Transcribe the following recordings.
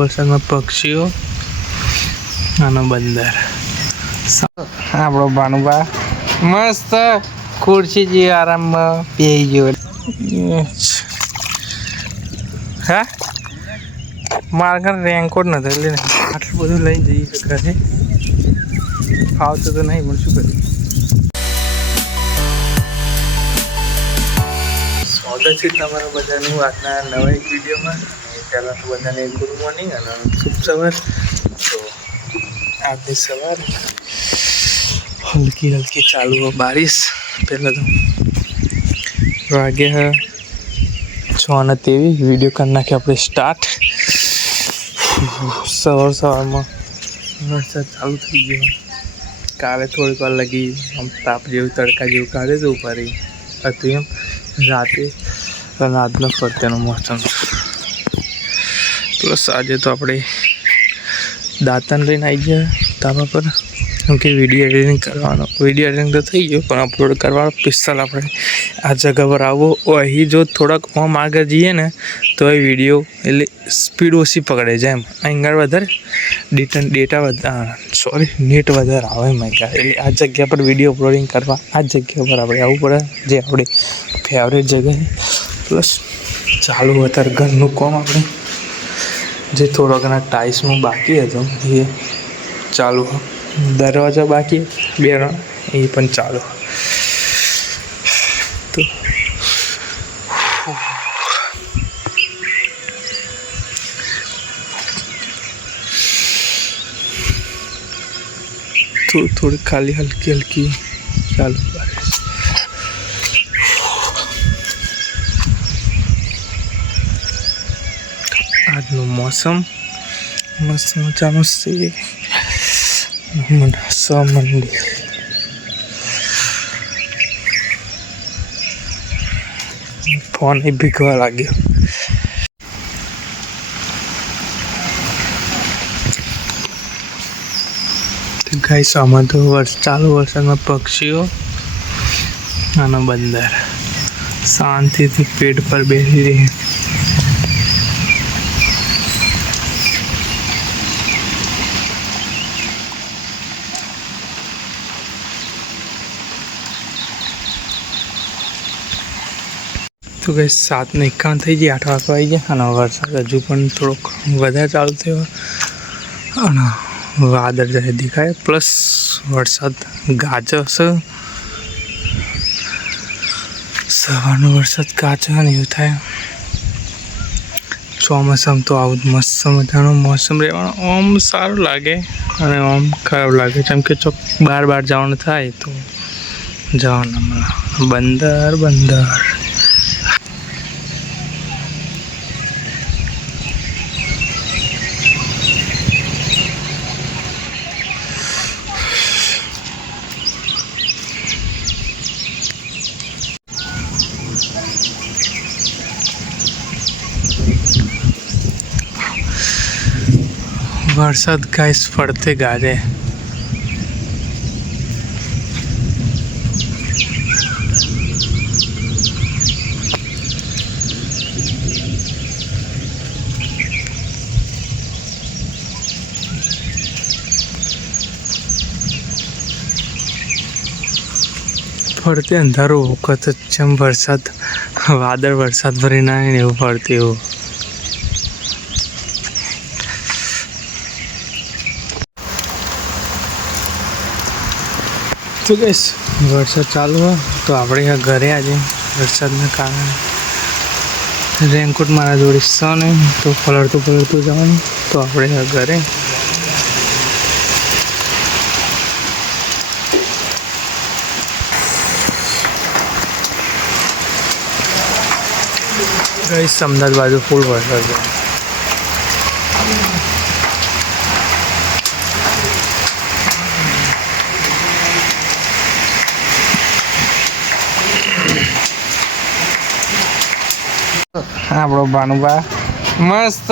વરસાદમાં પક્ષીઓ અને બંદર. આપણો ભાનુભા મસ્ત ખુરશી જે આરામમાં બેસી ગયો. હા મારા ઘર રેનકોટ નથી એટલે આટલું બધું લઈ જઈ શકાશે. ફાવતું તો નહીં પણ શું કરીએ. સ્વાગત છે તમારા બધાનું આજના નવા એક વિડીયોમાં. પહેલાં તો બધાને ગુડ મોર્નિંગ અને શુભ સવાર. તો આજની સવાર હલકી હલકી ચાલુ હોય બારિશ. પહેલાં તો વાગે 6:23 વિડીયો કરી નાખીએ આપણે સ્ટાર્ટ. સવારમાં વરસાદ ચાલુ થઈ ગયો. કાલે થોડીક વાર લગી આમ તાપ જેવું તડકા જેવું કાઢે તો ઉપાડી હતું એમ રાતે. અને આજનો ફરતેનો મોસમ પ્લસ આજે તો આપણે દાંતણ લઈને આવી ગયા ધાબા પર. કેમ કે વિડીયો એડિટિંગ તો થઈ ગયો પણ અપલોડ કરવાનો પિસ્તલ આપણે આ જગ્યા પર આવો. અહીં જો થોડાક ઓમ આગળ જઈએ ને તો એ વિડીયો એટલે સ્પીડ ઓછી પકડે છે એમ. અહીં વધારે નેટ વધારે આવે એમ. એટલે આ જગ્યા પર વિડીયો અપલોડિંગ કરવા આ જગ્યા પર આપણે આવવું પડે જે આપણી ફેવરેટ જગ્યા છે. પ્લસ ચાલુ અત્યારે ઘરનું કામ આપણે જે થોડા ઘણા ટાઇલ્સનું બાકી હતું એ ચાલુ. દરવાજા બાકી બે એ પણ ચાલુ. તો થોડી ખાલી હલકી હલકી ચાલુ. આજનું મોસમ મસ્ત મજાનું છે. મંડી ફોન એ ભીગવા લાગ્યો. ગાઈસ આમાં તો ચાલુ વરસાદમાં પક્ષીઓ અને બંદર શાંતિથી પેડ પર બેસી રહી. તો ગાઈસ 7:51 થઈ ગઈ. 8 વાગવા આવી ગયા અને વરસાદ હજુ પણ થોડોક વધારે ચાલુ થયો અને વાદળ જાય દેખાય. પ્લસ વરસાદ ગાજે હશે. સવારનો વરસાદ ગાજે અને એવું થાય. ચોમાસામાં તો આવું મસ્ત મજાનું મોસમ રહેવાનું આમ સારું લાગે અને આમ ખરાબ લાગે. કેમ કે ચોક બહાર જવાનું થાય તો જવાનું બંદર. વરસાદ ગાઈસ ફરતે ગાજે. ફરતે અંધારું વખત જેમ વરસાદ વાદળ વરસાદ ભરીને આવે ને એવું ફરતે એવું. તો ગાઈસ વરસાદ ચાલુ હોય તો આપણે ઘરે આજે વરસાદના કારણે રેનકોટ મારા જોડે છે ને તો પલળતું જવાનું. તો આપણે ઘરે ગાઈસ અમદાવાદ બાજુ ફૂલ વરસાદ છે. આપણો ભાનુભા મસ્ત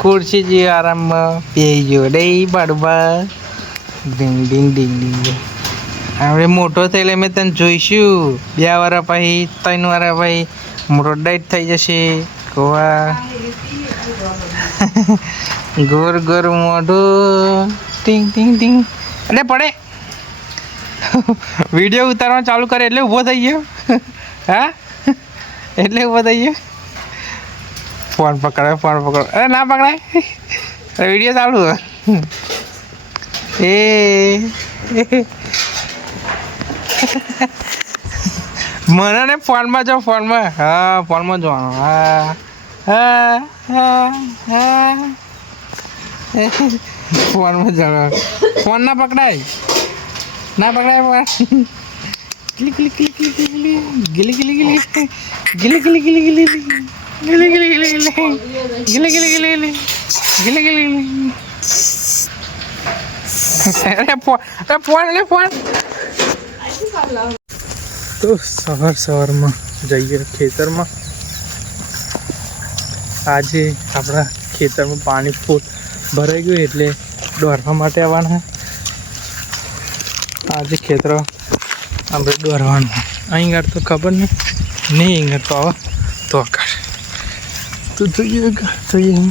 ખુરશી જે આરામમાં બેસી ગયો. ડે ભાનુભા ડીંગ. આપણે મોટો થઈ એટલે મેં તને જોઈશું 2 વાર પછી 3 વાર પછી મોટો ડાઈટ થઈ જશે. ગોવા ગોર ગોર મોઢું ટીંગ ટીંગ ટીંગ. એટલે પડે વિડીયો ઉતારવાનું ચાલુ કરે એટલે ઊભો થઈ ગયો. હા એટલે ઊભો થઈ ગયો. ફોન પકડાય ફોન પકડો. અરે ના પકડાય વિડીયો ચાલુ. એ મને ને ફોનમાં જો ફોનમાં. હા ફોનમાં જોવાનું. હા હા હા હા ફોનમાં જવાનું. ફોન ના પકડાય ના પકડાય ફોન. ગીલી ગીલી ગીલી ગીલી ગીલી ગીલી ગીલી ગીલી ગીલી ગીલી ગીલી ગીલી ગીલી ગીલી ગીલી ગીલી ગીલી ગીલી ગીલી. ફોન તો સવારમાં જઈએ ખેતરમાં. આજે આપણા ખેતરમાં પાણી ફૂલ ભરાઈ ગયું એટલે દોરવા માટે આવવાના. આજે ખેતર આપણે દોરવાનું. અહીં ગાડ તો ખબર નહીં અહીં ગાડ તો આવા તો કાઢ તો જોઈએ જોઈએ.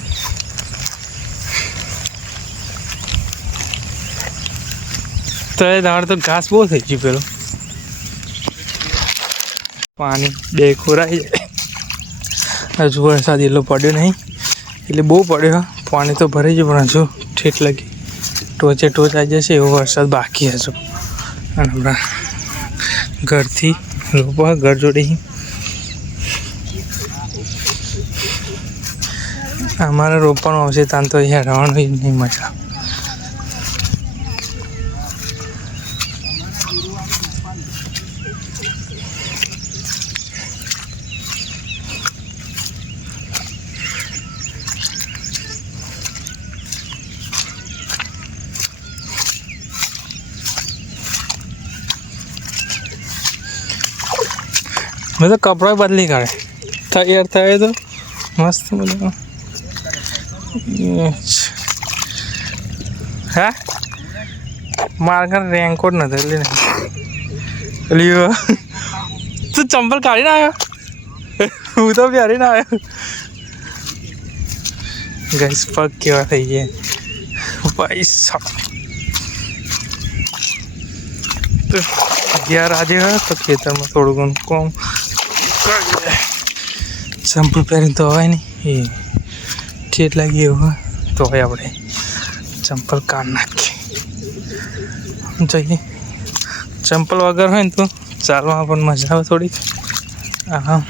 તો એ તમારે તો ઘાસ બહુ થઈ ગયું. પેલું પાણી બે ખોરાઈ જાય. હજુ વરસાદ એટલો પડ્યો નહીં એટલે બહુ પડ્યો. પાણી તો ભરાઈ ગયું પણ હજુ ઠેઠ લગી ટોચે ટોચ આવી જશે એવો વરસાદ બાકી હજુ. અને હમણાં ઘરથી રોપવા ઘર જોડે અમારે રોપવાનું આવશે ત્યાં તો અહીંયા રહેવાનું નહીં મજા. મેં તો કપડાં બદલી કાઢે તૈયાર થાય તો મસ્ત મજા. હા મારા ઘર રેનકોટ નથી એટલે લ્યો તું ચંપલ કાઢીને આવ્યો. હું તો પહેરીને આવ્યો. ગઈસ પગ કેવા થઈ ગયા ભાઈ સાહેબ. તો અગિયાર આજે હોય તો ખેતરમાં થોડું ઘણું કોમ ચંપલ પહેરીને તો હોય નહીં. એ ઠેઠ લાગી એવું તો હોય આપણે ચંપલ કાઢ નાખીએ જઈએ. ચંપલ વગર હોય ને તો ચાલવામાં પણ મજા આવે થોડીક. હા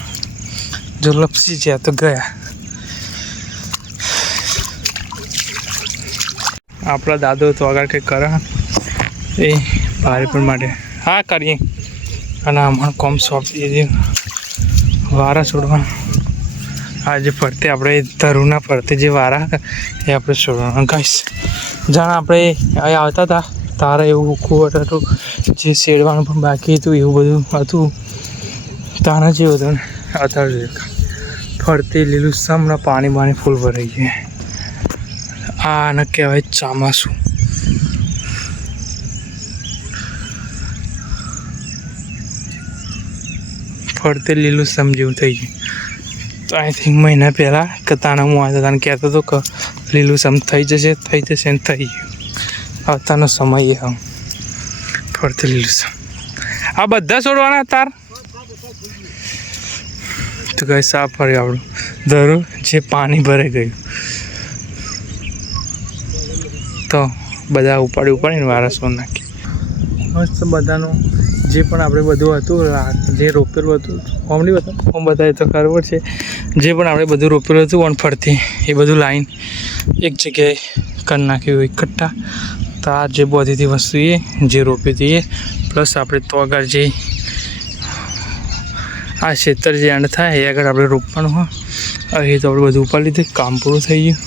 જો લપસી ગયા તો ગયા. આપણા દાદો તો આગળ કંઈક કરે એ ભારે પણ માટે. હા કરીએ. અને હમણાં કોમ સોંપી દીધું વારા છોડવા. આજે ફરતે આપણે ધરુના ફરતે જે વારા એ આપણે છોડવાના. ગાઈસ જાણે આપણે અહીં આવતા હતા તારે એવું ખૂબ હતું જે શેડવાનું પણ બાકી હતું એવું બધું હતું. તારા જેવું હતું ને અત્યારે ફરતે લીલું સામના પાણી બાણી ફૂલ ભરાઈ ગયા. આને કહેવાય ચોમાસું. ફરતે લીલું સમ જેવું થઈ ગયું. તો આઈ થિંક મહિના પહેલાં તાના હું આવ્યો તને કહેતો હતો કે લીલું સમ થઈ જશે ને થઈ ગયું. આવતાનો સમય એ હમ ફરતે લીલું સમ. આ બધા છોડવાના તાર તો કઈ સાફ ફરી આપણું ધરું જે પાણી ભરાઈ ગયું તો બધા ઉપાડીને વારા સોન નાખી. મસ્ત બધાનું જે પણ આપણે બધું હતું જે રોપેલું હતું ઓમ નહીં બતા ઓમ બતાવે તો ખબર છે. જે પણ આપણે બધું રોપેલું હતું વન ફરતી એ બધું લાઈન એક જગ્યાએ કરી નાખ્યું એકઠા. તો આ જે બધીથી વસ્તુ એ જે રોપી હતી એ પ્લસ આપણે તો આગળ જે આ ખેતર જે એન્ડ થાય એ આગળ આપણે રોપવાનું હોય એ તો આપણે બધું ઉપાડી લીધું. કામ પૂરું થઈ ગયું.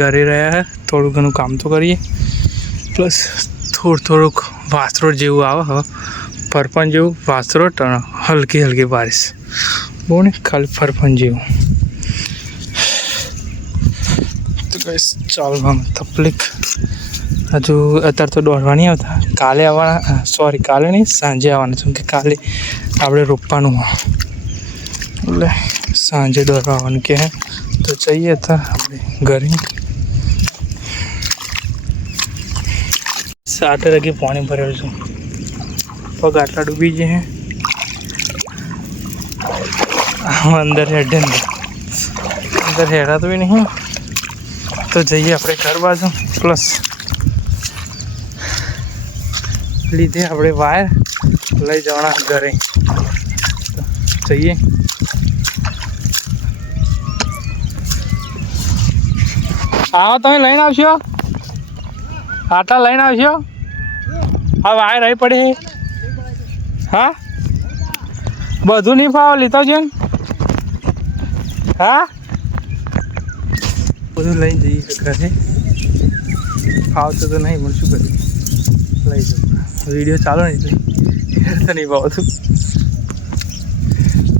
ઘરે રહ્યા થોડું ઘણું કામ તો કરીએ પ્લસ થોડુંક વાસરોટ જેવું આવે હવે ફરફન જેવું વાસરોટ અને હલકી બારિશ બહુ ને ખાલી ફરફન જેવું. તો કઈ ચાલવામાં તકલીફ હજુ અત્યારે તો દોડવા નહીં આવતા. કાલે આવવાના સોરી કાલે નહીં સાંજે આવવાના છે કે કાલે આપણે રોપવાનું એટલે સાંજે દોડવા આવવાનું કે તો જઈએ અત્યારે આપણે ઘરે. 7 વાગે પાણી ભરેલું છું. પગ આટલા ડૂબી ગયા અંદર હેડે અંદર હેડાતું બી નહીં. તો જઈએ આપણે ઘર બાજુ. પ્લસ લીધે આપણે વાયર લઈ જવાના ઘરે. તો જઈએ. આવો તમે લઈને આવશો. આટા લઈને આવશો. હા વાયર આવી પડી. હા બધું નહીં ફાવ લીધો છે ને. હા બધું લઈને જઈએ ઘરે. ફાવતું તો નહીં પણ શું કરીએ લઈ જાઉં. વિડીયો ચાલો નહીં તો નહીં ફાવતું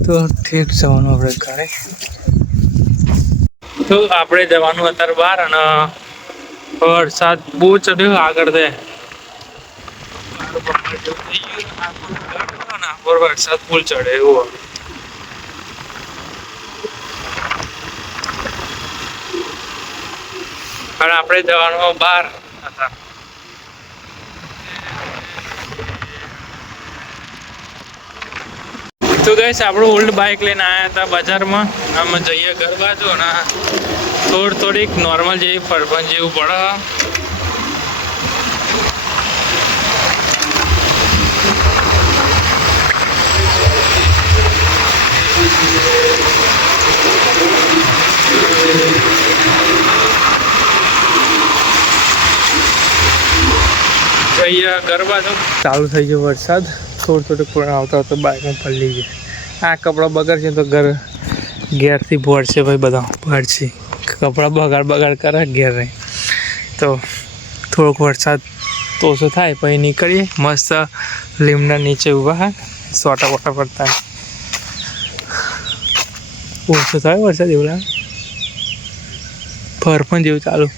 તો ઠીક જવાનું આપણે ઘરે. તો આપણે જવાનું અત્યારે બહાર અને વરસાદ બહુ ચડ્યો આગળ દે વરસાદ ફૂલ ચડે એવું. પણ આપણે જવાનું બહાર હતા. તો ગઈશ આપણું ઓલ્ડ બાઇક લઈને આવ્યા હતા બજારમાં. આમાં જઈએ ઘર બાજુ ને થોડીક નોર્મલ જેવી પરફન જેવું પડે. જઈએ ઘર બાજુ. ચાલુ થઈ ગયો વરસાદ. થોડું પણ આવતા આવતા બાઇકમાં પલળી જાય. આ કપડાં બગડશે તો ઘેરથી ભોળશે ભાઈ. બધા ભરશે કપડાં બગાડ કરે ઘેર રહી. તો થોડોક વરસાદ ઓછો થાય પછી નીકળીએ મસ્ત લીમડા નીચે ઊભા. હા સોટા વોટા પડતા ઓછો થાય વરસાદ એવું લાગે. ફરફન જેવું ચાલુ.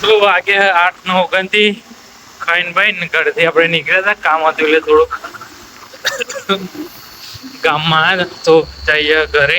તો વાગે 8:29 ખાઈને ભાઈ ઘરેથી આપણે નીકળ્યા હતા. કામ હતું એટલે થોડુંક ગામમાં આવ્યા તો જઈએ ઘરે.